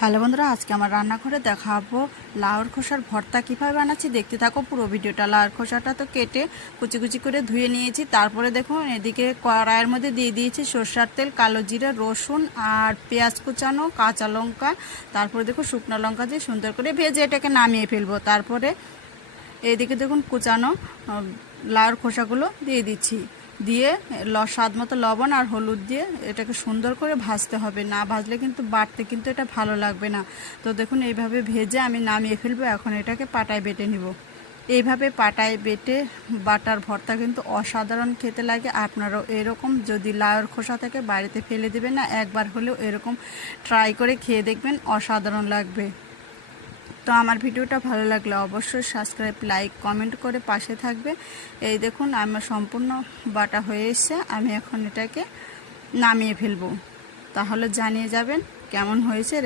Hello বন্ধুরা, আজকে আমার রান্নাঘরে দেখাবো লাউর খোসার ভর্তা কীভাবে বানাচ্ছি। দেখতে থাকো পুরো ভিডিওটা। লাউর খোসাটা তো কেটে কুচি কুচি করে ধুয়ে নিয়েছি। তারপরে দেখুন এদিকে কড়াইয়ের মধ্যে দিয়ে দিয়েছি সরষের তেল, কালো জিরা, রসুন আর পেঁয়াজ কুচানো, কাঁচা লঙ্কা, তারপরে দেখুন শুকনো লঙ্কা দিয়ে সুন্দর করে ভেজে এটাকে নামিয়ে ফেলবো। তারপরে এইদিকে দেখুন কুচানো লাউর খোসাগুলো দিয়ে দিচ্ছি, দিয়ে স্বাদ মতো লবণ আর হলুদ দিয়ে এটাকে সুন্দর করে ভাজতে হবে। না ভাজলে কিন্তু বাটতে কিন্তু এটা ভালো লাগবে না। তো দেখুন এইভাবে ভেজে আমি নামিয়ে ফেলবো। এখন এটাকে পাটায় বেটে নিব। এইভাবে পাটায় বেটে বাটার ভর্তা কিন্তু অসাধারণ খেতে লাগে। আপনারাও এরকম যদি লাউয়ের খোসা থেকে বাড়িতে ফেলে দেবেন না, একবার হলেও এরকম ট্রাই করে খেয়ে দেখবেন, অসাধারণ লাগবে। তো আমার ভিডিওটা ভালো লাগলে অবশ্যই সাবস্ক্রাইব, লাইক, কমেন্ট করে পাশে থাকবে। এই দেখুন আমার সম্পূর্ণ বাটা হয়ে এসছে। আমি এখন এটাকে নামিয়ে ফেলবো, তাহলে জানিয়ে যাবেন কেমন হয়েছে।